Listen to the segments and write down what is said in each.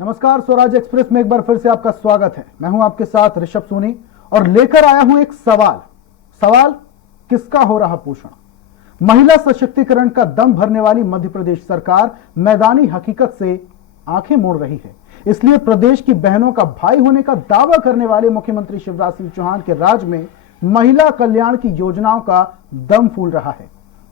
नमस्कार, स्वराज एक्सप्रेस में एक बार फिर से आपका स्वागत है। मैं हूं आपके साथ ऋषभ सोनी और लेकर आया हूं एक सवाल किसका हो रहा पोषण। महिला सशक्तिकरण का दम भरने वाली मध्य प्रदेश सरकार मैदानी हकीकत से आंखें मोड़ रही है। इसलिए प्रदेश की बहनों का भाई होने का दावा करने वाले मुख्यमंत्री शिवराज सिंह चौहान के राज में महिला कल्याण की योजनाओं का दम फूल रहा है।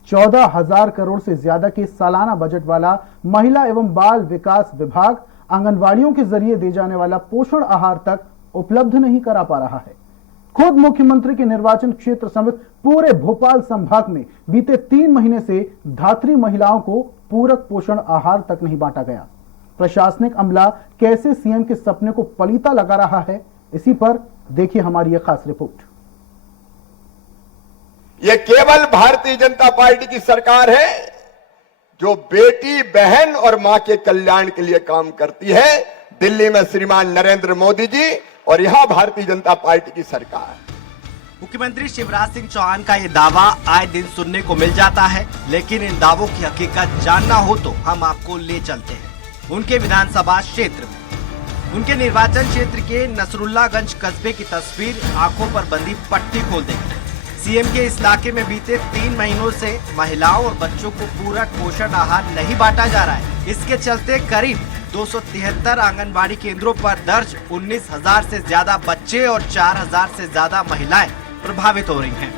14,000 करोड़ से ज्यादा के सालाना बजट वाला महिला एवं बाल विकास विभाग आंगनवाड़ियों के जरिए दी जाने वाला पोषण आहार तक उपलब्ध नहीं करा पा रहा है। खुद मुख्यमंत्री के निर्वाचन क्षेत्र समेत पूरे भोपाल संभाग में बीते 3 महीने से धात्री महिलाओं को पूरक पोषण आहार तक नहीं बांटा गया। प्रशासनिक अमला कैसे सीएम के सपने को पलीता लगा रहा है, इसी पर देखिए हमारी यह खास रिपोर्ट। ये केवल भारतीय जनता पार्टी की सरकार है जो बेटी, बहन और मां के कल्याण के लिए काम करती है। दिल्ली में श्रीमान नरेंद्र मोदी जी और यहां भारतीय जनता पार्टी की सरकार। मुख्यमंत्री शिवराज सिंह चौहान का ये दावा आए दिन सुनने को मिल जाता है, लेकिन इन दावों की हकीकत जानना हो तो हम आपको ले चलते हैं उनके विधानसभा क्षेत्र में। उनके निर्वाचन क्षेत्र के नसरुल्लागंज कस्बे की तस्वीर आंखों पर बंधी पट्टी खोल देगी। सीएम के इस इलाके में बीते 3 महीनों से महिलाओं और बच्चों को पूरक पोषण आहार नहीं बांटा जा रहा है। इसके चलते करीब 273 आंगनबाड़ी केंद्रों पर दर्ज 19,000 से ज्यादा बच्चे और 4,000 से ज्यादा महिलाएं प्रभावित हो रही हैं।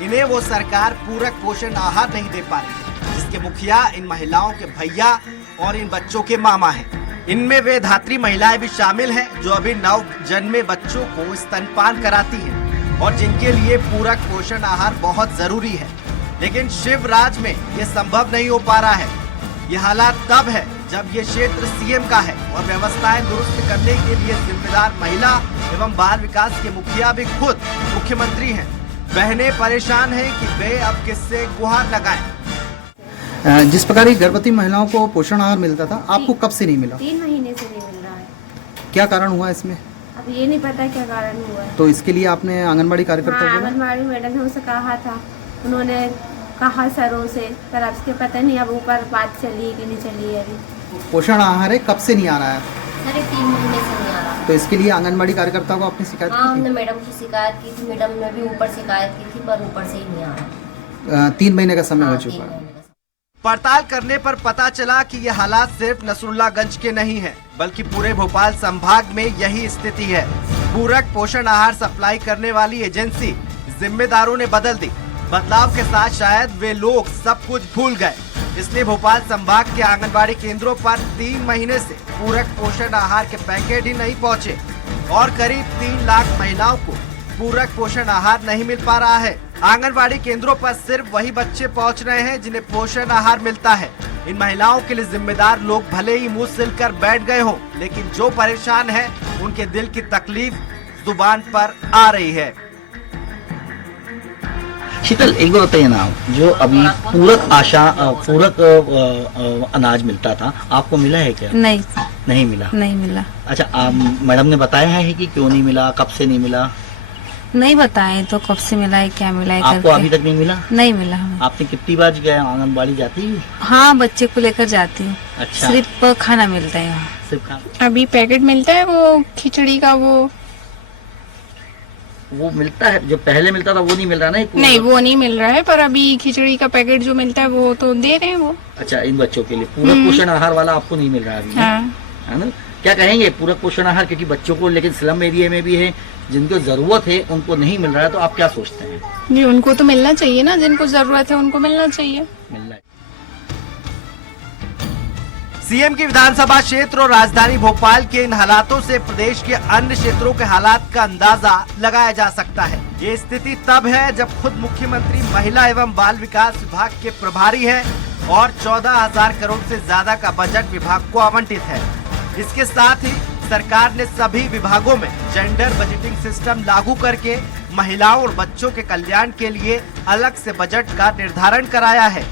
इन्हें वो सरकार पूरक पोषण आहार नहीं दे पा रही है, जिसके मुखिया इन महिलाओं के भैया और इन बच्चों के मामा हैं। इनमें वे धात्री महिलाएं भी शामिल हैं जो अभी नव जन्मे बच्चों को स्तनपान कराती हैं और जिनके लिए पूरक पोषण आहार बहुत जरूरी है। लेकिन शिवराज में ये संभव नहीं हो पा रहा है। ये हालात तब है जब ये क्षेत्र सीएम का है और व्यवस्थाएं दुरुस्त करने के लिए जिम्मेदार महिला एवं बाल विकास के मुखिया भी खुद मुख्यमंत्री हैं। बहनें परेशान हैं कि वे अब किससे गुहार लगाएं। जिस प्रकार गर्भवती महिलाओं को पोषण आहार मिलता था, आपको कब से नहीं मिला? 3 महीने से नहीं मिल रहा है। क्या कारण हुआ इसमें? अब ये नहीं पता क्या कारण हुआ है। तो इसके लिए आपने आंगनबाड़ी कार्यकर्ता हाँ, आंगनबाड़ी मैडम ने उनसे कहा था, उन्होंने कहा सरों से, पर अब उसके पता नहीं अब ऊपर बात चली कि नहीं चली है। अभी पोषण आहार है कब से नहीं आ रहा है? सर 3 महीने से नहीं आ रहा। तो इसके लिए आंगनबाड़ी कार्यकर्ता को आपने शिकायत हाँ, की हमने थी? मैडम की शिकायत की थी। मैडम ने भी ऊपर शिकायत की थी, पर ऊपर से ही नहीं आ रहा। 3 महीने का समय हो हाँ, चुका 3 है। महीने का। पड़ताल करने पर पता चला कि ये हालात सिर्फ नसरुल्लागंज के नहीं है, बल्कि पूरे भोपाल संभाग में यही स्थिति है। पूरक पोषण आहार सप्लाई करने वाली एजेंसी जिम्मेदारों ने बदल दी। बदलाव के साथ शायद वे लोग सब कुछ भूल गए। इसलिए भोपाल संभाग के आंगनबाड़ी केंद्रों पर 3 महीने से पूरक पोषण आहार के पैकेट ही नहीं पहुंचे और करीब 3 लाख महिलाओं को पूरक पोषण आहार नहीं मिल पा रहा है। आंगनबाड़ी केंद्रों पर सिर्फ वही बच्चे पहुंच रहे हैं जिन्हें पोषण आहार मिलता है। इन महिलाओं के लिए जिम्मेदार लोग भले ही मुंह सिलकर बैठ गए हों, लेकिन जो परेशान है उनके दिल की तकलीफ जुबान पर आ रही है। शीतल, एक बार बताइए ना, जो अभी पूरक अनाज मिलता था, आपको मिला है क्या? नहीं मिला। अच्छा, मैडम ने बताया है कि क्यों नहीं मिला, कब से नहीं मिला? नहीं बताए तो कब से मिला है, क्या मिला है आपको अभी तक नहीं मिला? नहीं मिला हमें। आपने कितनी बार गए आंगनबाड़ी जाती है? हाँ, बच्चे को लेकर जाती हूँ। अच्छा, सिर्फ खाना मिलता है यहाँ। सिर्फ खाना? अभी पैकेट मिलता है वो खिचड़ी का, वो मिलता है, जो पहले मिलता था वो नहीं मिल रहा ना? नहीं, वो नहीं मिल रहा है, पर अभी खिचड़ी का पैकेट जो मिलता है वो तो दे रहे हैं वो। अच्छा, इन बच्चों के लिए पूरक पोषण आहार वाला आपको नहीं मिल रहा है अभी? हाँ। है ना? क्या कहेंगे पूरक पोषण आहार, क्योंकि बच्चों को, लेकिन स्लम एरिया में भी है जिनको जरूरत है उनको नहीं मिल रहा है, तो आप क्या सोचते हैं? जी, उनको तो मिलना चाहिए ना, जिनको जरूरत है उनको मिलना चाहिए। मिलना है। सीएम की विधानसभा क्षेत्र और राजधानी भोपाल के इन हालातों से प्रदेश के अन्य क्षेत्रों के हालात का अंदाजा लगाया जा सकता है। ये स्थिति तब है जब खुद मुख्यमंत्री महिला एवं बाल विकास विभाग के प्रभारी हैं और 14,000 करोड़ से ज्यादा का बजट विभाग को आवंटित है। इसके साथ ही सरकार ने सभी विभागों में जेंडर बजटिंग सिस्टम लागू करके महिलाओं और बच्चों के कल्याण के लिए अलग से बजट का निर्धारण कराया है।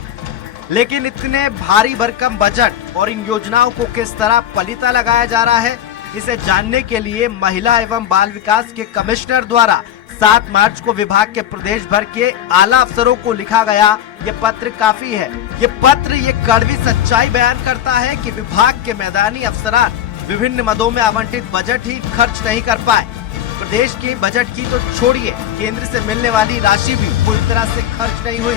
लेकिन इतने भारी भरकम बजट और इन योजनाओं को किस तरह पलीता लगाया जा रहा है, इसे जानने के लिए महिला एवं बाल विकास के कमिश्नर द्वारा 7 मार्च को विभाग के प्रदेश भर के आला अफसरों को लिखा गया ये पत्र काफी है। ये पत्र ये कड़वी सच्चाई बयान करता है कि विभाग के मैदानी अफसरान विभिन्न मदों में आवंटित बजट ही खर्च नहीं कर पाए। प्रदेश के बजट की तो छोड़िए, केंद्र से मिलने वाली राशि भी पूरी तरह से खर्च नहीं हुई,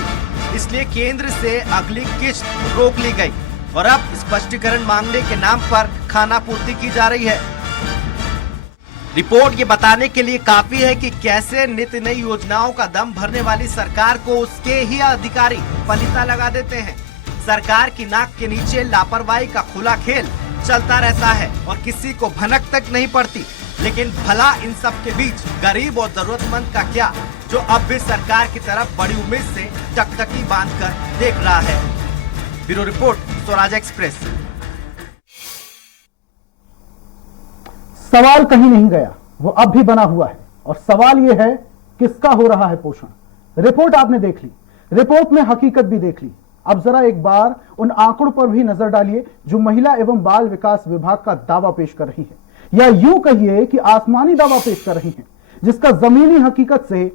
इसलिए केंद्र से अगली किश्त रोक ली गई और अब स्पष्टीकरण मांगने के नाम पर खाना पूर्ति की जा रही है। रिपोर्ट ये बताने के लिए काफी है कि कैसे नित्य नई योजनाओं का दम भरने वाली सरकार को उसके ही अधिकारी पलीता लगा देते हैं। सरकार की नाक के नीचे लापरवाही का खुला खेल चलता रहता है और किसी को भनक तक नहीं पड़ती। लेकिन भला इन सब के बीच गरीब और जरूरतमंद का क्या, जो अब भी सरकार की तरफ बड़ी उम्मीद से टकटकी बांधकर देख रहा है। Bureau report, Swaraj express. सवाल कहीं नहीं गया, वो अब भी बना हुआ है और सवाल यह है किसका हो रहा है पोषण। रिपोर्ट आपने देख ली, रिपोर्ट में हकीकत भी देख ली। अब जरा एक बार उन आंकड़ों पर भी नजर डालिए जो महिला एवं बाल विकास विभाग का दावा पेश कर रही है, या यूं कहिए कि आसमानी दावा पेश कर रही है, जिसका जमीनी हकीकत से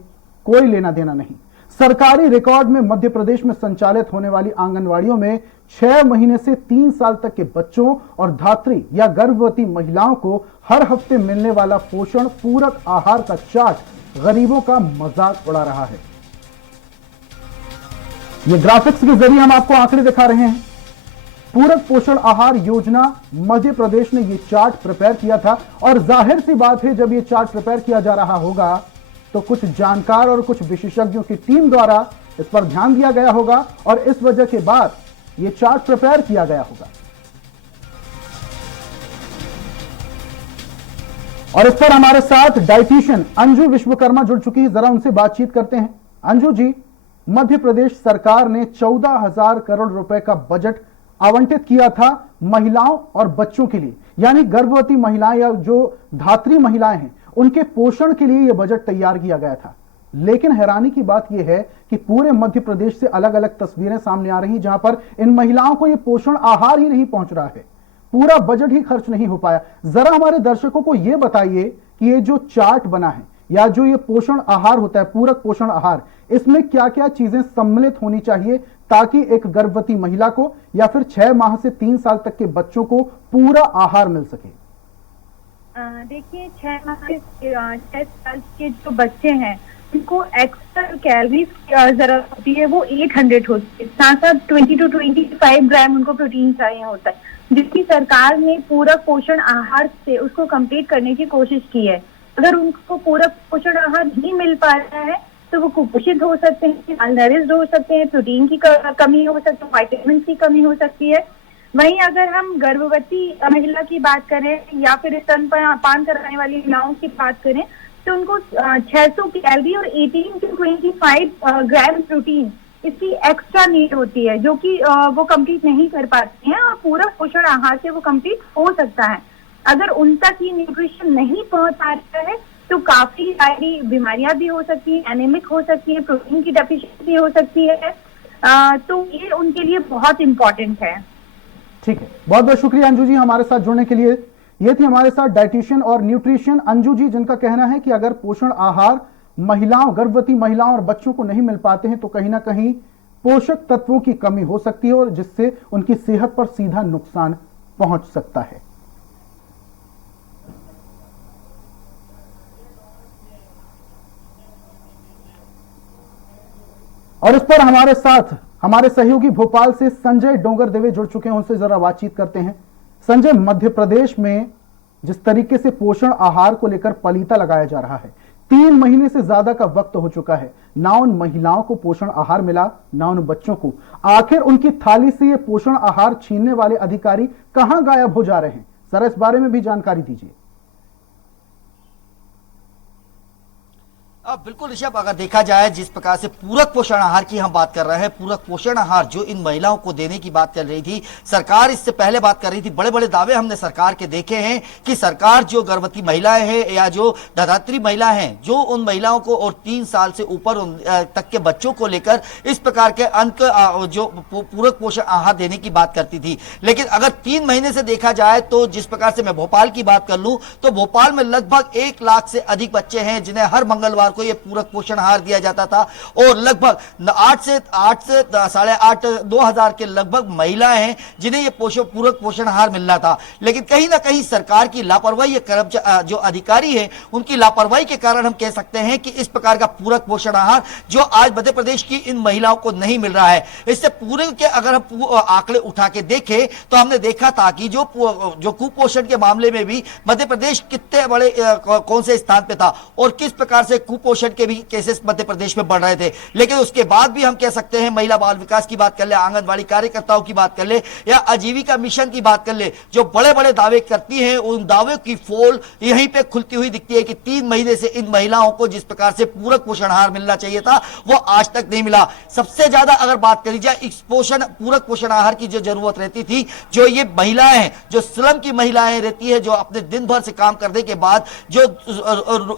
कोई लेना देना नहीं। सरकारी रिकॉर्ड में मध्य प्रदेश में संचालित होने वाली आंगनवाड़ियों में 6 महीने से 3 साल तक के बच्चों और धात्री या गर्भवती महिलाओं को हर हफ्ते मिलने वाला पोषण पूरक आहार का चार्ट गरीबों का मजाक उड़ा रहा है। ये ग्राफिक्स के जरिए हम आपको आंकड़े दिखा रहे हैं। पूरक पोषण आहार योजना मध्य प्रदेश ने ये चार्ट प्रिपेयर किया था और जाहिर सी बात है, जब ये चार्ट प्रिपेयर किया जा रहा होगा तो कुछ जानकार और कुछ विशेषज्ञों की टीम द्वारा इस पर ध्यान दिया गया होगा और इस वजह के बाद ये चार्ट प्रिपेयर किया गया होगा। और इस पर हमारे साथ डाइटिशियन अंजू विश्वकर्मा जुड़ चुकी है, जरा उनसे बातचीत करते हैं। अंजू जी, मध्य प्रदेश सरकार ने 14,000 करोड़ रुपए का बजट आवंटित किया था महिलाओं और बच्चों के लिए, यानी गर्भवती महिलाएं या जो धात्री महिलाएं हैं उनके पोषण के लिए यह बजट तैयार किया गया था। लेकिन हैरानी की बात यह है कि पूरे मध्य प्रदेश से अलग अलग तस्वीरें सामने आ रही जहां पर इन महिलाओं को यह पोषण आहार ही नहीं पहुंच रहा है, पूरा बजट ही खर्च नहीं हो पाया। जरा हमारे दर्शकों को यह बताइए कि ये जो चार्ट बना है या जो ये पोषण आहार होता है, पूरक पोषण आहार, इसमें क्या क्या चीजें सम्मिलित होनी चाहिए ताकि एक गर्भवती महिला को या फिर 6 माह से 3 साल तक के बच्चों को पूरा आहार मिल सके। देखिए, 6 माह से 6 साल के जो बच्चे हैं उनको एक्स्ट्रा कैलोरीज की जरूरत होती है, वो 800 होती है। साथ साथ 20 to 25 ग्राम उनको प्रोटीन चाहिए होता है, जिसकी सरकार ने पूरक पोषण आहार से उसको कंप्लीट करने की कोशिश की है। अगर उनको पूरक पोषण आहार नहीं मिल पा रहा है तो वो कुपोषित हो सकते हैं, मालनरिश्ड हो सकते हैं, प्रोटीन की कमी हो सकती है, विटामिन की कमी हो सकती है। वहीं अगर हम गर्भवती महिला की बात करें या फिर स्तनपान कराने वाली महिलाओं की बात करें तो उनको 600 कैलोरी और 18 to 25 ग्राम प्रोटीन इसकी एक्स्ट्रा नीड होती है, जो कि वो कंप्लीट नहीं कर पाती हैं और पूरा पोषण आहार से वो कंप्लीट हो सकता है। अगर उन तक ये न्यूट्रिशन नहीं पहुंच पा रहा है तो काफी सारी बीमारियां भी हो सकती हैं, एनीमिक हो सकती है, प्रोटीन की डेफिशिएंसी हो सकती है, तो ये उनके लिए बहुत इंपॉर्टेंट है। ठीक है, बहुत बहुत शुक्रिया अंजू जी हमारे साथ जुड़ने के लिए। ये थी हमारे साथ डाइटिशियन और न्यूट्रिशियन अंजू जी, जिनका कहना है कि अगर पोषण आहार महिलाओं, गर्भवती महिलाओं और बच्चों को नहीं मिल पाते हैं तो कहीं ना कहीं पोषक तत्वों की कमी हो सकती है और जिससे उनकी सेहत पर सीधा नुकसान पहुंच सकता है। और इस पर हमारे साथ हमारे सहयोगी भोपाल से संजय डोंगर देवे जुड़ चुके हैं, उनसे जरा बातचीत करते हैं। संजय, मध्य प्रदेश में जिस तरीके से पोषण आहार को लेकर पलीता लगाया जा रहा है, 3 महीने से ज्यादा का वक्त हो चुका है, ना उन महिलाओं को पोषण आहार मिला ना उन बच्चों को। आखिर उनकी थाली से ये पोषण आहार छीनने वाले अधिकारी कहां गायब हो जा रहे हैं, जरा इस बारे में भी जानकारी दीजिए। बिल्कुल ऋषभ, अगर देखा जाए जिस प्रकार से पूरक पोषण आहार की हम बात कर रहे हैं, पूरक पोषण आहार जो इन महिलाओं को देने की बात चल रही थी, सरकार इससे पहले बात कर रही थी, बड़े बड़े दावे हमने सरकार के देखे हैं कि सरकार जो गर्भवती महिलाएं हैं या जो दादात्री महिला हैं, जो उन महिलाओं को और 3 साल से ऊपर तक के बच्चों को लेकर इस प्रकार के अंक जो पूरक पोषण आहार देने की बात करती थी। लेकिन अगर 3 महीने से देखा जाए तो जिस प्रकार से मैं भोपाल की बात कर लूं तो भोपाल में लगभग 1 लाख से अधिक बच्चे हैं जिन्हें हर मंगलवार को ये पूरक पोषण आहार दिया जाता था और लगभग 8 से 8.5 2000 के लगभग महिलाएं हैं जिन्हें ये पूरक पोषण आहार मिल रहा था। लेकिन कहीं ना कहीं सरकार की लापरवाही, जो अधिकारी है उनकी लापरवाही के कारण हम कह सकते हैं कि इस प्रकार का पूरक पोषण आहार जो आज मध्य प्रदेश की इन महिलाओं को नहीं मिल रहा है। इससे पूरे के अगर हम आंकड़े उठा के देखें तो हमने देखा था कि जो कुपोषण के मामले में भी मध्य प्रदेश कितने बड़े कौन से स्थान पे था और किस प्रकार से कुपोषण के भी केसेस मध्य प्रदेश में बढ़ रहे थे। लेकिन उसके बाद भी हम कह सकते हैं, महिला बाल विकास की बात कर ले, आंगनबाड़ी कार्यकर्ताओं की बात कर ले या आजीविका मिशन की बात कर ले, जो बड़े बड़े दावे करती हैं उन दावे की पोल यहीं पे खुलती हुई दिखती है कि 3 महीने से इन महिलाओं को जिस प्रकार से पूरक पोषण आहार मिलना चाहिए था वो आज तक नहीं मिला। सबसे ज्यादा अगर बात करी जाए इस पूरक पोषण आहार की जो जरूरत रहती थी, जो ये महिलाएं हैं, जो स्लम की महिलाएं रहती है, जो अपने दिन भर से काम करने के बाद जो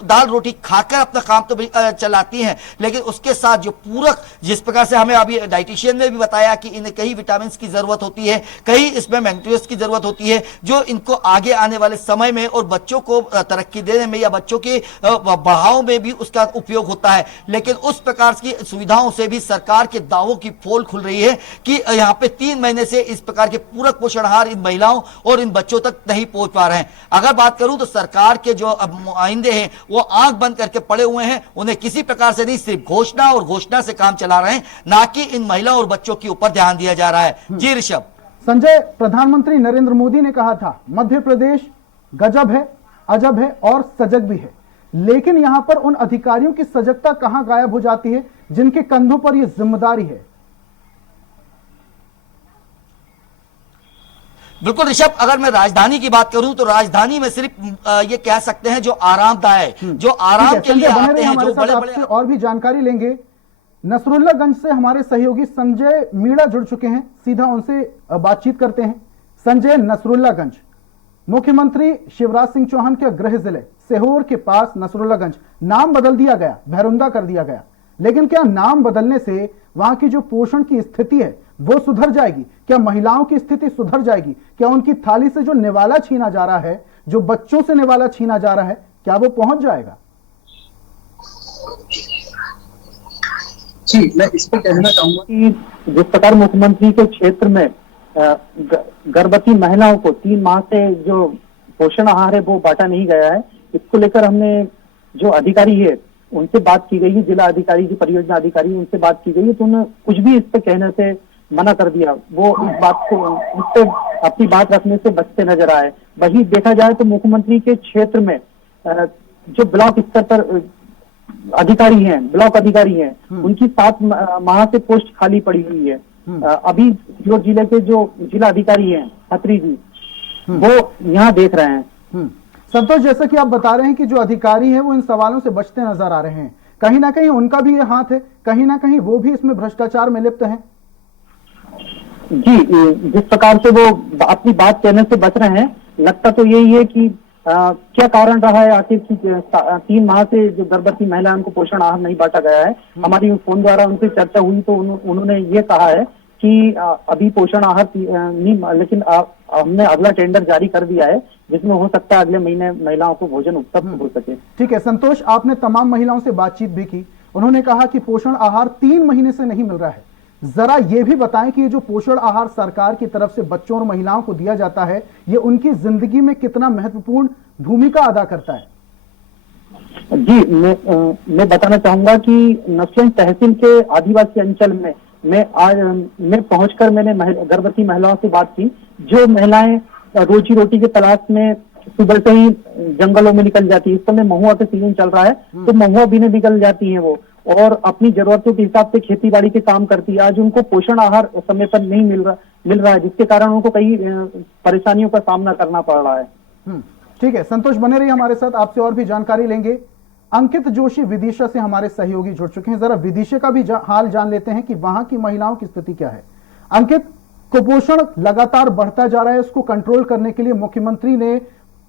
दाल रोटी खाकर अपना काम तो चलाती हैं, लेकिन उसके साथ जो पूरक, जिस प्रकार से हमें अभी डाइटिशियन ने भी बताया कि इन्हें कई विटामिन की जरूरत होती है, कई इसमें मैग्नीशियम की जरूरत होती है, जो इनको आगे आने वाले समय में और बच्चों को तरक्की देने में या बच्चों के बढ़ाव में भी उसका उपयोग होता है। लेकिन उस प्रकार की सुविधाओं से भी सरकार के दावों की पोल खुल रही है कि यहाँ पे 3 महीने से इस प्रकार के पूरक पोषण आहार इन महिलाओं और इन बच्चों तक नहीं पहुंच पा रहे हैं। अगर बात करूं तो सरकार के जो नुमाइंदे हैं वो आंख बंद करके पड़े हुए हैं, उन्हें किसी प्रकार से नहीं, सिर्फ घोषणा और घोषणा से काम चला रहे हैं, ना कि इन महिलाओं और बच्चों के ऊपर ध्यान दिया जा रहा है। जी ऋषभ। संजय, प्रधानमंत्री नरेंद्र मोदी ने कहा था मध्य प्रदेश गजब है, अजब है और सजग भी है, लेकिन यहां पर उन अधिकारियों की सजगता कहां गायब हो जाती है जिनके कंधों पर यह जिम्मेदारी है। बिल्कुल ऋषभ, अगर मैं राजधानी की बात करूं तो राजधानी में सिर्फ ये कह सकते हैं जो आरामदायक, जो आराम के लिए आते हैं, जो बड़े बड़े। और भी जानकारी लेंगे। नसरुल्लागंज से हमारे सहयोगी संजय मीणा जुड़ चुके हैं, सीधा उनसे बातचीत करते हैं। संजय, नसरुल्लागंज मुख्यमंत्री शिवराज सिंह चौहान के गृह जिले सीहोर के पास नसरुल्लागंज नाम बदल दिया गया, भैरुंदा कर दिया गया, लेकिन क्या नाम बदलने से वहां की जो पोषण की स्थिति है वो सुधर जाएगी? क्या महिलाओं की स्थिति सुधर जाएगी? क्या उनकी थाली से जो निवाला छीना जा रहा है, जो बच्चों से निवाला छीना जा रहा है, क्या वो पहुंच जाएगा? जी, मैं इस पर कहना चाहूंगा कि जिस प्रकार मुख्यमंत्री के क्षेत्र में गर्भवती महिलाओं को 3 माह से जो पोषण आहार है वो बांटा नहीं गया है, इसको लेकर हमने जो अधिकारी है उनसे बात की गई है, जिला अधिकारी, जो परियोजना अधिकारी, उनसे बात की गई है, तो उन्होंने कुछ भी इस पे कहने से मना कर दिया। वो इस बात को, इस पे अपनी बात रखने से बचते नजर आए। वही देखा जाए तो मुख्यमंत्री के क्षेत्र में जो ब्लॉक स्तर पर अधिकारी हैं, ब्लॉक अधिकारी हैं, उनकी 7 माह से पोस्ट खाली पड़ी हुई है। अभी जो जिले के जो जिला अधिकारी हैं खत्री जी, वो यहाँ देख रहे हैं। संतोष, जैसा कि आप बता रहे हैं कि जो अधिकारी हैं वो इन सवालों से बचते नजर आ रहे हैं, कहीं ना कहीं उनका भी ये हाथ है, कहीं ना कहीं वो भी इसमें भ्रष्टाचार में लिप्त हैं। जी, जिस प्रकार से वो अपनी बात कहने से बच रहे हैं, लगता तो यही है कि क्या कारण रहा है आखिर की 3 माह से जो गर्भवती महिलाओं को पोषण आहार नहीं बांटा गया है। हमारी फोन द्वारा उनसे चर्चा हुई तो उन्होंने ये कहा है कि अभी पोषण आहार नहीं, लेकिन हमने अगला टेंडर जारी कर दिया है जिसमें हो सकता है अगले महीने महिलाओं को भोजन उपलब्ध हो सके। ठीक है संतोष, आपने तमाम महिलाओं से बातचीत भी की, उन्होंने कहा कि पोषण आहार 3 महीने से नहीं मिल रहा है। जरा ये भी बताएं कि ये जो पोषण आहार सरकार की तरफ से बच्चों और महिलाओं को दिया जाता है, ये उनकी जिंदगी में कितना महत्वपूर्ण भूमिका अदा करता है? जी, मैं बताना चाहूंगा कि नसरुल्लागंज तहसील के आदिवासी अंचल में मैं पहुंचकर मैंने गर्भवती महिलाओं से बात की, जो महिलाएं रोजी रोटी की तलाश में सुबह से ही जंगलों में निकल जाती है। इस समय महुआ का सीजन चल रहा है, तो महुआ बीने निकल जाती हैं वो, और अपनी जरूरतों के हिसाब से खेती बाड़ी के काम करती है। आज उनको पोषण आहार समय पर नहीं मिल रहा है, जिसके कारण उनको कई परेशानियों का सामना करना पड़ रहा है। ठीक है संतोष, बने रहिए हमारे साथ, आपसे और भी जानकारी लेंगे। अंकित जोशी विदिशा से हमारे सहयोगी जुड़ चुके हैं, जरा विदिशा का भी हाल जान लेते हैं कि वहां की महिलाओं की स्थिति क्या है। अंकित, कुपोषण लगातार बढ़ता जा रहा है, उसको कंट्रोल करने के लिए मुख्यमंत्री ने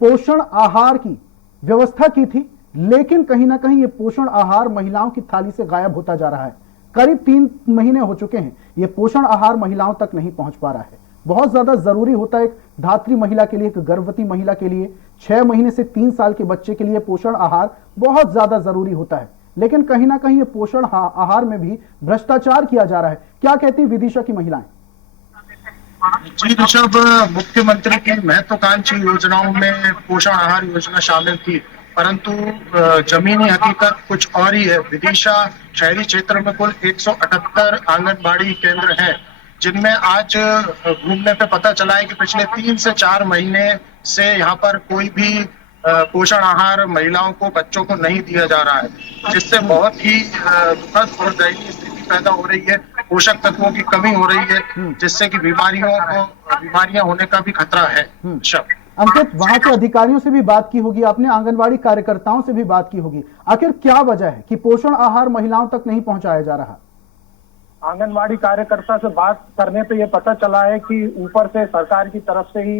पोषण आहार की व्यवस्था की थी, लेकिन कहीं ना कहीं ये पोषण आहार महिलाओं की थाली से गायब होता जा रहा है। करीब 3 महीने हो चुके हैं, ये पोषण आहार महिलाओं तक नहीं पहुंच पा रहा है। बहुत ज्यादा जरूरी होता है एक धात्री महिला के लिए, एक गर्भवती महिला के लिए, 6 महीने से 3 साल के बच्चे के लिए पोषण आहार बहुत ज्यादा जरूरी होता है, लेकिन कहीं ना कहीं ये पोषण आहार में भी भ्रष्टाचार किया जा रहा है। क्या कहती विदिशा की महिलाएं? जी ऋषभ, मुख्यमंत्री की महत्वाकांक्षी योजनाओं में पोषण आहार योजना शामिल थी, परंतु जमीनी हकीकत कुछ और ही है। विदिशा शहरी क्षेत्र में कुल 178 आंगनबाड़ी केंद्र हैं, जिनमें आज घूमने पे पता चला है कि पिछले 3 से 4 महीने से यहाँ पर कोई भी पोषण आहार महिलाओं को, बच्चों को नहीं दिया जा रहा है, जिससे बहुत ही दुखद और दयनीय स्थिति पैदा हो रही है। पोषक तत्वों की कमी हो रही है, जिससे कि बीमारियां होने का भी खतरा है। अंकित, वहां के अधिकारियों से भी बात की होगी आपने, आंगनबाड़ी कार्यकर्ताओं से भी बात की होगी, आखिर क्या वजह है कि पोषण आहार महिलाओं तक नहीं पहुंचाया जा रहा? आंगनबाड़ी कार्यकर्ता से बात करने पे ये पता चला है कि ऊपर से सरकार की तरफ से ही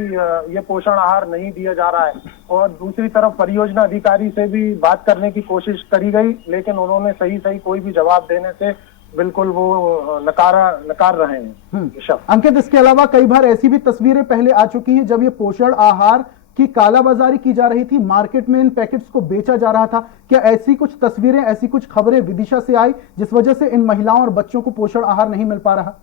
ये पोषण आहार नहीं दिया जा रहा है, और दूसरी तरफ परियोजना अधिकारी से भी बात करने की कोशिश करी गई, लेकिन उन्होंने सही कोई भी जवाब देने से बिल्कुल वो नकार रहे हैं। अंकित, इसके अलावा कई बार ऐसी भी तस्वीरें पहले आ चुकी हैं जब ये पोषण आहार की कालाबाजारी की जा रही थी, मार्केट में इन पैकेट्स को बेचा जा रहा था। क्या ऐसी कुछ तस्वीरें, ऐसी कुछ खबरें विदिशा से आई जिस वजह से इन महिलाओं और बच्चों को पोषण आहार नहीं मिल पा रहा?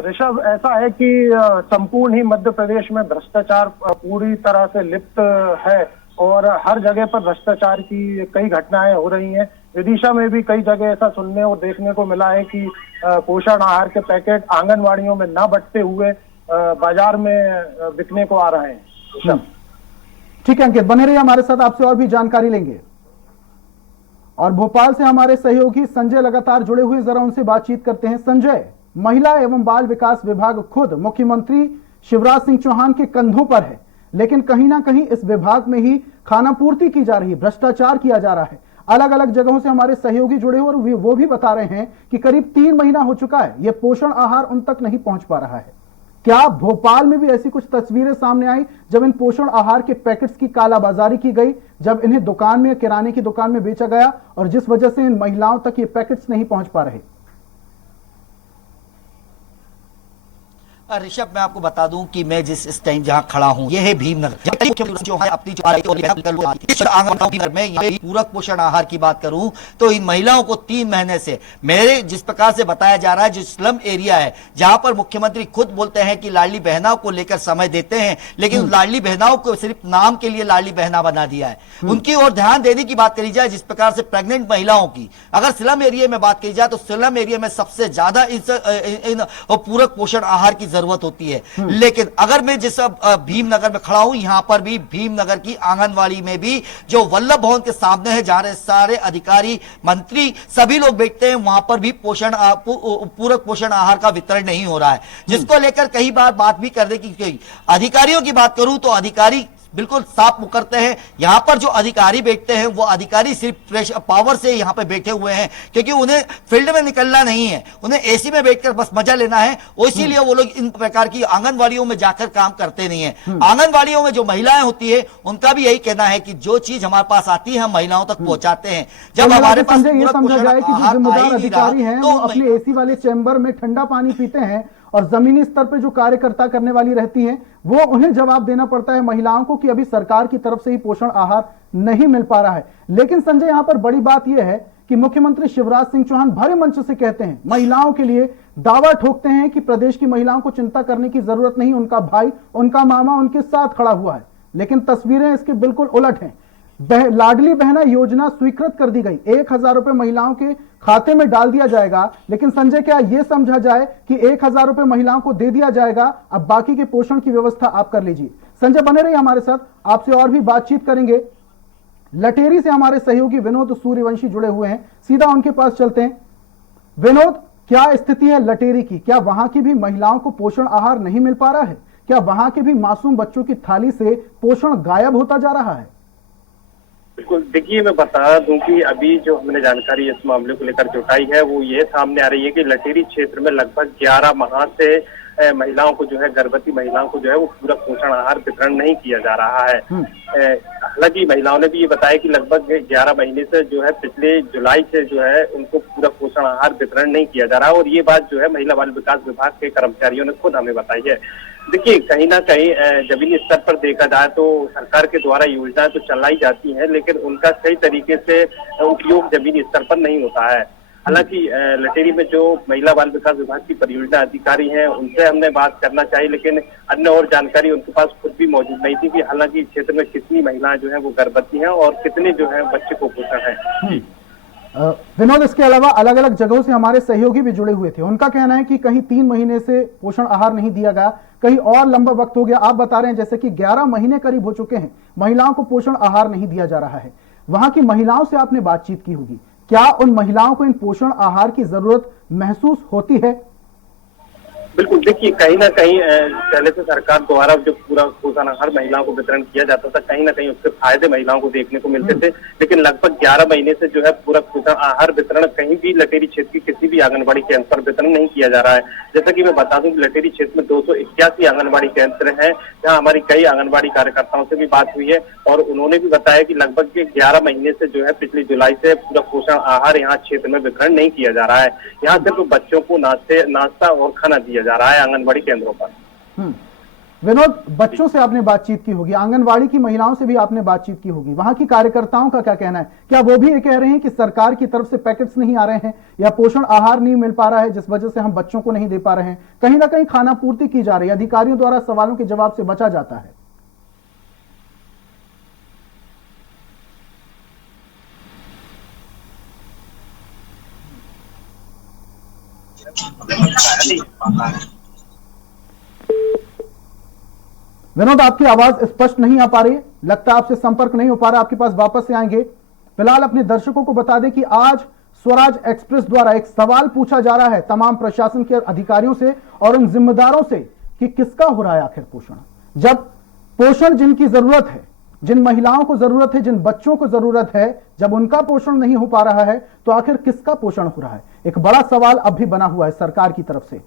ऋषभ, ऐसा है कि संपूर्ण ही मध्य प्रदेश में भ्रष्टाचार पूरी तरह से लिप्त है, और हर जगह पर भ्रष्टाचार की कई घटनाएं हो रही हैं। विदिशा में भी कई जगह ऐसा सुनने और देखने को मिला है कि पोषण आहार के पैकेट आंगनवाड़ियों में न बंटते हुए बाजार में बिकने को आ रहे हैं। ठीक है अंकित, बने रहिए हमारे साथ, आपसे और भी जानकारी लेंगे। और भोपाल से हमारे सहयोगी संजय लगातार जुड़े हुए, जरा उनसे बातचीत करते हैं। संजय, महिला एवं बाल विकास विभाग खुद मुख्यमंत्री शिवराज सिंह चौहान के कंधों पर है, लेकिन कहीं ना कहीं इस विभाग में ही खानापूर्ति की जा रही है, भ्रष्टाचार किया जा रहा है। अलग अलग जगहों से हमारे सहयोगी जुड़े हुए और वो भी बता रहे हैं कि करीब 3 महीना हो चुका है, यह पोषण आहार उन तक नहीं पहुंच पा रहा है। क्या भोपाल में भी ऐसी कुछ तस्वीरें सामने आई जब इन पोषण आहार के पैकेट्स की कालाबाजारी की गई, जब इन्हें दुकान में, किराने की दुकान में बेचा गया, और जिस वजह से इन महिलाओं तक ये पैकेट्स नहीं पहुंच पा रहे? ऋषभ, मैं आपको बता दूं कि मैं जिस इस टाइम जहां खड़ा हूं, यह है भीमनगर। जो है अपनी पूरक पोषण आहार की बात करूं तो इन महिलाओं को 3 महीने से, मेरे जिस प्रकार से बताया जा रहा है, जो स्लम एरिया है जहां पर मुख्यमंत्री खुद बोलते हैं कि लाडली बहनाओं को लेकर समय देते हैं, लेकिन लाडली बहनाओं को सिर्फ नाम के लिए लाडली बहना बना दिया है। उनकी ओर ध्यान देने की बात करी जाए, जिस प्रकार से प्रेग्नेंट महिलाओं की अगर स्लम एरिया में बात करी जाए तो स्लम एरिया में सबसे ज्यादा इन पूरक पोषण आहार की जरूरत होती है। लेकिन अगर मैं जिस भीमनगर में खड़ा हूं, यहां पर भी भीमनगर की आंगनवाड़ी में भी जो वल्लभ भवन के सामने है, जहां सारे अधिकारी, मंत्री, सभी लोग बैठते हैं, वहां पर भी पूरक पोषण आहार का वितरण नहीं हो रहा है, जिसको लेकर कई बार बात भी करने की। अधिकारियों की बात करूं तो अधिकारी बिल्कुल साफ मुकरते हैं। यहां पर जो अधिकारी बैठते हैं वो अधिकारी सिर्फ पावर से यहां पर बैठे हुए हैं, क्योंकि उन्हें फील्ड में निकलना नहीं है, उन्हें एसी में बैठकर बस मजा लेना है। इसीलिए वो लोग इन प्रकार की आंगनवाड़ियों में जाकर काम करते नहीं है। आंगनवाड़ियों में जो महिलाएं होती है उनका भी यही कहना है कि जो चीज हमारे पास आती है हम महिलाओं तक पहुंचाते हैं। जब हमारे पास ये समझा जाए कि जो जिम्मेदार अधिकारी हैं वो अपने एसी वाले चैम्बर में ठंडा पानी पीते हैं, और जमीनी स्तर पे जो कार्यकर्ता करने वाली रहती हैं वो उन्हें जवाब देना पड़ता है महिलाओं को कि अभी सरकार की तरफ से ही पोषण आहार नहीं मिल पा रहा है। लेकिन संजय, यहां पर बड़ी बात यह है कि मुख्यमंत्री शिवराज सिंह चौहान भरे मंच से कहते हैं, महिलाओं के लिए दावा ठोकते हैं कि प्रदेश की महिलाओं को चिंता करने की जरूरत नहीं, उनका भाई, उनका मामा उनके साथ खड़ा हुआ है। लेकिन तस्वीरें इसके बिल्कुल उलट हैं। लाडली बहना योजना स्वीकृत कर दी गई, 1000 रुपए महिलाओं के खाते में डाल दिया जाएगा। लेकिन संजय, क्या यह समझा जाए कि 1000 रुपए महिलाओं को दे दिया जाएगा, अब बाकी के पोषण की व्यवस्था आप कर लीजिए? संजय, बने रहिए हमारे साथ, आपसे और भी बातचीत करेंगे। लटेरी से हमारे सहयोगी विनोद सूर्यवंशी जुड़े हुए हैं, सीधा उनके पास चलते हैं। विनोद, क्या स्थिति है लटेरी की? क्या वहां की भी महिलाओं को पोषण आहार नहीं मिल पा रहा है? क्या वहां के भी मासूम बच्चों की थाली से पोषण गायब होता जा रहा है? बिल्कुल, देखिए मैं बता दूं कि अभी जो हमने जानकारी इस मामले को लेकर जुटाई है वो ये सामने आ रही है कि लटेरी क्षेत्र में लगभग 11 माह से महिलाओं को जो है, गर्भवती महिलाओं को जो है वो पूरक पोषण आहार वितरण नहीं किया जा रहा है। हालांकि महिलाओं ने भी ये बताया कि लगभग 11 महीने से जो है, पिछले जुलाई से जो है उनको पूरक पोषण आहार वितरण नहीं किया जा रहा, और ये बात जो है महिला बाल विकास विभाग के कर्मचारियों ने खुद हमें बताई है। देखिए कहीं ना कहीं जमीनी स्तर पर देखा जाए तो सरकार के द्वारा योजनाएं तो चलाई जाती हैं, लेकिन उनका सही तरीके से उपयोग जमीनी स्तर पर नहीं होता है। हालांकि लटेरी में जो महिला बाल विकास विभाग की परियोजना अधिकारी हैं उनसे हमने बात करना चाहिए, लेकिन अन्य और जानकारी उनके पास खुद भी मौजूद नहीं थी कि हालांकि क्षेत्र में कितनी महिलाएं जो है वो गर्भवती हैं और कितने जो है बच्चे को कुपोषण है। विनोद, इसके अलावा अलग अलग जगहों से हमारे सहयोगी भी जुड़े हुए थे, उनका कहना है कि कहीं 3 महीने से पोषण आहार नहीं दिया गया, कहीं और लंबा वक्त हो गया। आप बता रहे हैं जैसे कि 11 महीने करीब हो चुके हैं महिलाओं को पोषण आहार नहीं दिया जा रहा है। वहां की महिलाओं से आपने बातचीत की होगी, क्या उन महिलाओं को इन पोषण आहार की जरूरत महसूस होती है? बिल्कुल, देखिए कहीं ना कहीं पहले से सरकार द्वारा जो पूरा पोषण आहार महिलाओं को वितरण किया जाता था, कहीं ना कहीं उसके फायदे महिलाओं को देखने को मिलते थे, लेकिन लगभग 11 महीने से जो है पूरा पोषण आहार वितरण कहीं भी लटेरी क्षेत्र की किसी भी आंगनबाड़ी केंद्र पर वितरण नहीं किया जा रहा है। जैसा कि मैं बता दूं कि लटेरी क्षेत्र में 281 आंगनबाड़ी केंद्र हैं, जहाँ हमारी कई आंगनबाड़ी कार्यकर्ताओं से भी बात हुई है और उन्होंने भी बताया कि लगभग 11 महीने से जो है पिछली जुलाई से पूरा पोषण आहार यहाँ क्षेत्र में वितरण नहीं किया जा रहा है। यहाँ सिर्फ बच्चों को नाश्ता और खाना दिया जा रहा है आंगनबाड़ी केंद्रों पर। विनोद, बच्चों से आपने बातचीत की होगी, आंगनबाड़ी की महिलाओं से भी आपने बातचीत की होगी, वहां की कार्यकर्ताओं का क्या कहना है? क्या वो भी ये कह रहे हैं कि सरकार की तरफ से पैकेट्स नहीं आ रहे हैं या पोषण आहार नहीं मिल पा रहा है जिस वजह से हम बच्चों को नहीं दे पा रहे हैं? कहीं ना कहीं खाना पूर्ति की जा रही है, अधिकारियों द्वारा सवालों के जवाब से बचा जाता है। विनोद, आपकी आवाज स्पष्ट नहीं आ पा रही है, लगता है आपसे संपर्क नहीं हो पा रहा, आपके पास वापस से आएंगे। फिलहाल अपने दर्शकों को बता दें कि आज स्वराज एक्सप्रेस द्वारा एक सवाल पूछा जा रहा है तमाम प्रशासन के अधिकारियों से और उन जिम्मेदारों से कि किसका हो रहा है आखिर पोषण। जब पोषण जिनकी जरूरत है, जिन महिलाओं को जरूरत है, जिन बच्चों को जरूरत है, जब उनका पोषण नहीं हो पा रहा है तो आखिर किसका पोषण हो रहा है? एक बड़ा सवाल अब भी बना हुआ है सरकार की तरफ से।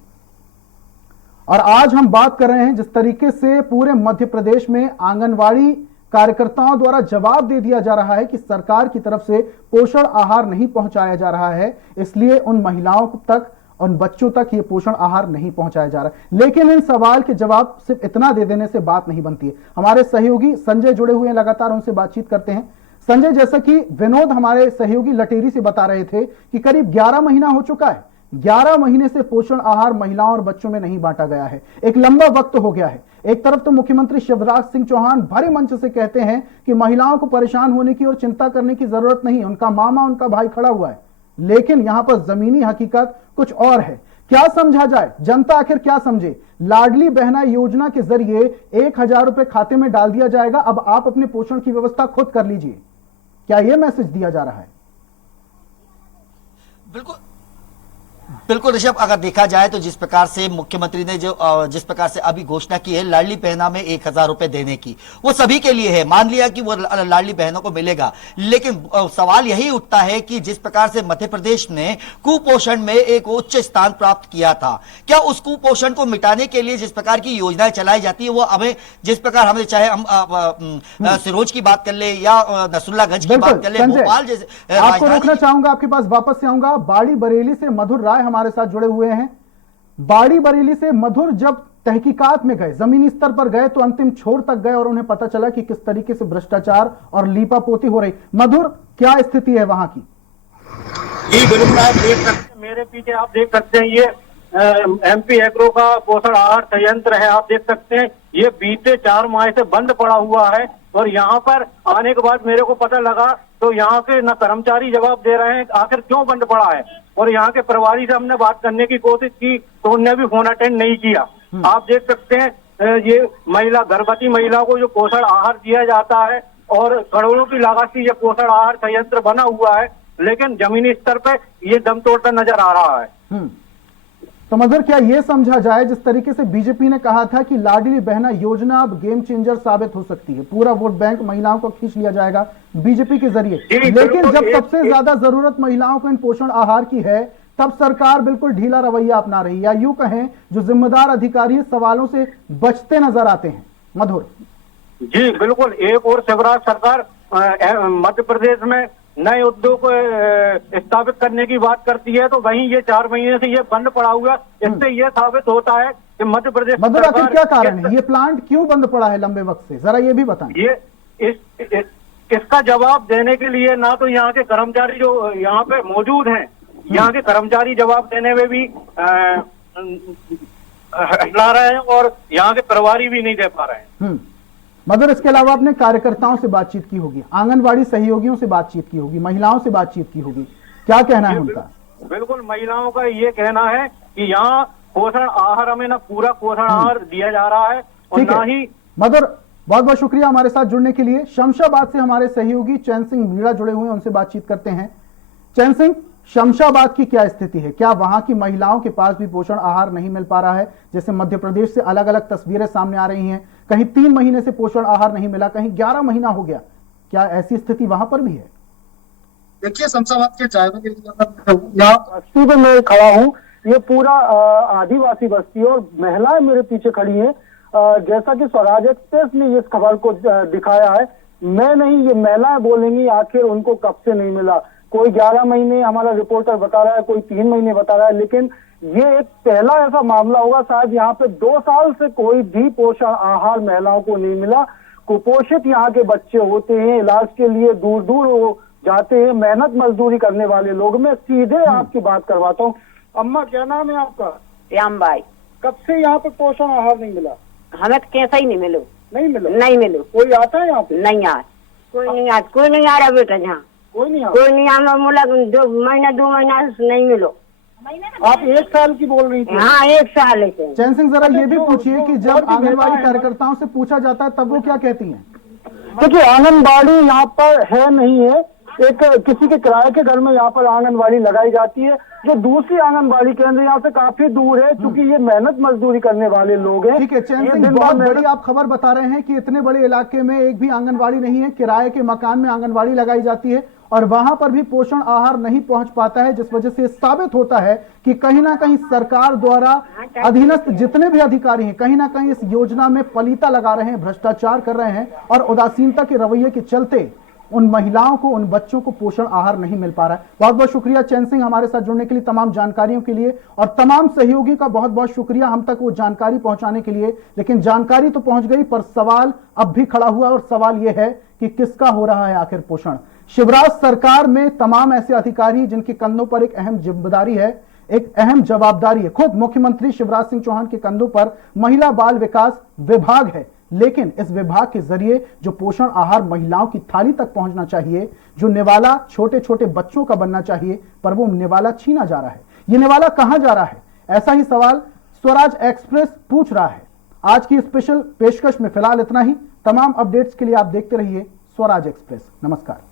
और आज हम बात कर रहे हैं जिस तरीके से पूरे मध्य प्रदेश में आंगनवाड़ी कार्यकर्ताओं द्वारा जवाब दे दिया जा रहा है कि सरकार की तरफ से पोषण आहार नहीं पहुंचाया जा रहा है, इसलिए उन महिलाओं तक, उन बच्चों तक ये पोषण आहार नहीं पहुंचाया जा रहा है। लेकिन इन सवाल के जवाब सिर्फ इतना दे देने से बात नहीं बनती है। हमारे सहयोगी संजय जुड़े हुए हैं, लगातार उनसे बातचीत करते हैं। संजय, जैसा कि विनोद हमारे सहयोगी लटेरी से बता रहे थे कि करीब 11 महीना हो चुका है, 11 महीने से पोषण आहार महिलाओं और बच्चों में नहीं बांटा गया है, एक लंबा वक्त हो गया है। एक तरफ तो मुख्यमंत्री शिवराज सिंह चौहान भरे मंच से कहते हैं कि महिलाओं को परेशान होने की और चिंता करने की जरूरत नहीं, उनका मामा, उनका भाई खड़ा हुआ है, लेकिन यहां पर जमीनी हकीकत कुछ और है। क्या समझा जाए, जनता आखिर क्या समझे? लाडली बहना योजना के जरिए 1000 रुपए खाते में डाल दिया जाएगा, अब आप अपने पोषण की व्यवस्था खुद कर लीजिए, क्या यह मैसेज दिया जा रहा है? बिल्कुल ऋषभ, अगर देखा जाए तो जिस प्रकार से मुख्यमंत्री ने जिस प्रकार से अभी घोषणा की है लाडली बहना में 1000 रुपए देने की, वो सभी के लिए है। मान लिया कि वो लाडली बहनों को मिलेगा, लेकिन सवाल यही उठता है कि जिस प्रकार से मध्य प्रदेश ने कुपोषण में एक उच्च स्थान प्राप्त किया था, क्या उस कुपोषण को मिटाने के लिए जिस प्रकार की योजनाएं चलाई जाती है वो हमें, जिस प्रकार हमें चाहे हम सिरोंज की बात कर ले या नसरुल्लागंज की बात कर ले, भोपाल जैसे। आपको रोकना चाहूंगा, आपके पास वापस से आऊंगा। बाड़ी बरेली से मधुर राय हमारे साथ जुड़े हुए हैं। बाड़ी बरेली से मधुर, जब तहकीकात में गए, जमीनी स्तर पर गए तो अंतिम छोर तक गए और उन्हें पता चला कि किस तरीके से भ्रष्टाचार और लीपापोती हो रही। मधुर, क्या स्थिति है वहां की? जी बिल्कुल, आप देख सकते हैं मेरे पीछे, आप देख सकते हैं ये एमपी एग्रो का पोषण आहार संयंत्र है। आप देख सकते हैं ये बीते 4 माह से बंद पड़ा हुआ है और यहाँ पर आने के बाद मेरे को पता लगा तो यहाँ के न कर्मचारी जवाब दे रहे हैं आखिर क्यों बंद पड़ा है, और यहाँ के प्रभारी से हमने बात करने की कोशिश की तो उनने भी फोन अटेंड नहीं किया। आप देख सकते हैं ये गर्भवती महिलाओं को जो पोषण आहार दिया जाता है और करोड़ों की लागत से ये पोषण आहार संयंत्र बना हुआ है, लेकिन जमीनी स्तर पे ये दम तोड़ता नजर आ रहा है। तो मधुर, क्या यह समझा जाए जिस तरीके से बीजेपी ने कहा था कि लाडली बहना योजना अब गेम चेंजर साबित हो सकती है, पूरा वोट बैंक महिलाओं को खींच लिया जाएगा बीजेपी के जरिए, लेकिन जब सबसे ज्यादा जरूरत महिलाओं को इन पोषण आहार की है तब सरकार बिल्कुल ढीला रवैया अपना रही है, या यूं कहें जो जिम्मेदार अधिकारी सवालों से बचते नजर आते हैं। मधुर जी बिल्कुल, एक और शिवराज सरकार मध्य प्रदेश में नए उद्योग को स्थापित करने की बात करती है तो वहीं ये 4 महीने से ये बंद पड़ा हुआ, इससे ये साबित होता है कि मध्य प्रदेश मगर आखिर सरकार क्या कारण है, ये प्लांट क्यों बंद पड़ा है लंबे वक्त से, जरा ये भी बताएं। इसका जवाब देने के लिए ना तो यहाँ के कर्मचारी जो यहाँ पे मौजूद हैं, यहाँ के कर्मचारी जवाब देने में भी हटला रहे हैं और यहाँ के प्रभारी भी नहीं दे पा रहे हैं। मगर इसके अलावा आपने कार्यकर्ताओं से बातचीत की होगी, आंगनबाड़ी सहयोगियों से बातचीत की होगी, महिलाओं से बातचीत की होगी, क्या कहना है उनका? बिल्कुल, महिलाओं का ये कहना है कि यहाँ पोषण आहार हमें ना पूरा पोषण आहार दिया जा रहा है और ना ही। मगर बहुत बहुत शुक्रिया हमारे साथ जुड़ने के लिए। शमशाबाद से हमारे सहयोगी चैन सिंह मीणा जुड़े हुए हैं, उनसे बातचीत करते हैं। चैन सिंह, शमशाबाद की क्या स्थिति है? क्या वहां की महिलाओं के पास भी पोषण आहार नहीं मिल पा रहा है? जैसे मध्य प्रदेश से अलग अलग तस्वीरें सामने आ रही हैं, कहीं 3 महीने से पोषण आहार नहीं मिला, कहीं 11 महीना हो गया। क्या ऐसी स्थिति वहां पर भी है? देखिए, शमशाबाद के यहाँ बस्ती पे मैं खड़ा हूँ, ये पूरा आदिवासी बस्ती है और महिलाएं मेरे पीछे खड़ी हैं। जैसा कि स्वराज एक्सप्रेस ने इस खबर को दिखाया है, मैं नहीं, ये महिलाएं बोलेंगी आखिर उनको कब से नहीं मिला। कोई 11 महीने हमारा रिपोर्टर बता रहा है, कोई 3 महीने बता रहा है, लेकिन ये एक पहला ऐसा मामला होगा शायद यहाँ पे 2 साल से कोई भी पोषण आहार महिलाओं को नहीं मिला। कुपोषित यहाँ के बच्चे होते हैं, इलाज के लिए दूर दूर वो जाते हैं, मेहनत मजदूरी करने वाले लोग। मैं सीधे आपकी बात करवाता हूँ। अम्मा, क्या नाम है आपका? श्याम भाई। कब से यहाँ पे पोषण आहार नहीं मिला? हमें तो कैसा ही नहीं मिलो। नहीं मिलो? नहीं मिलो। कोई आता है यहाँ पे? नहीं आया, कोई नहीं आ, कोई नहीं आ रहा बेटा यहाँ, कोई नहीं आ, कोई नहीं आ। बोला 2 महीना नहीं मिलो। आप 1 साल की बोल रही थी? हाँ, 1 साल है। चैन सिंह, जरा ये भी पूछिए कि जब आंगनबाड़ी कार्यकर्ताओं से पूछा जाता है तब वो क्या कहती हैं? देखिए, आंगनबाड़ी यहाँ पर है नहीं है, एक किसी के किराए के घर में यहाँ पर आंगनबाड़ी लगाई जाती है, जो दूसरी आंगनबाड़ी केंद्र यहाँ से काफी दूर है, क्योंकि ये मेहनत मजदूरी करने वाले लोग हैं। ठीक है चैन सिंह, बहुत बड़ी आप खबर बता रहे हैं कि इतने बड़े इलाके में एक भी आंगनबाड़ी नहीं है, किराए के मकान में आंगनबाड़ी लगाई जाती है और वहां पर भी पोषण आहार नहीं पहुंच पाता है, जिस वजह से साबित होता है कि कहीं ना कहीं सरकार द्वारा अधीनस्थ जितने भी अधिकारी हैं कहीं ना कहीं इस योजना में पलीता लगा रहे हैं, भ्रष्टाचार कर रहे हैं और उदासीनता के रवैये के चलते उन महिलाओं को, उन बच्चों को पोषण आहार नहीं मिल पा रहा है। बहुत बहुत शुक्रिया चैन सिंह हमारे साथ जुड़ने के लिए, तमाम जानकारियों के लिए, और तमाम सहयोगी का बहुत बहुत शुक्रिया हम तक वो जानकारी पहुंचाने के लिए। लेकिन जानकारी तो पहुंच गई, पर सवाल अब भी खड़ा हुआ और सवाल यह है कि किसका हो रहा है आखिर पोषण? शिवराज सरकार में तमाम ऐसे अधिकारी जिनके कंधों पर एक अहम जिम्मेदारी है, एक अहम जवाबदारी है। खुद मुख्यमंत्री शिवराज सिंह चौहान के कंधों पर महिला बाल विकास विभाग है, लेकिन इस विभाग के जरिए जो पोषण आहार महिलाओं की थाली तक पहुंचना चाहिए, जो निवाला छोटे छोटे बच्चों का बनना चाहिए, पर वो निवाला छीना जा रहा है। ये निवाला कहां जा रहा है? ऐसा ही सवाल स्वराज एक्सप्रेस पूछ रहा है। आज की स्पेशल पेशकश में फिलहाल इतना ही। तमाम अपडेट्स के लिए आप देखते रहिए स्वराज एक्सप्रेस। नमस्कार।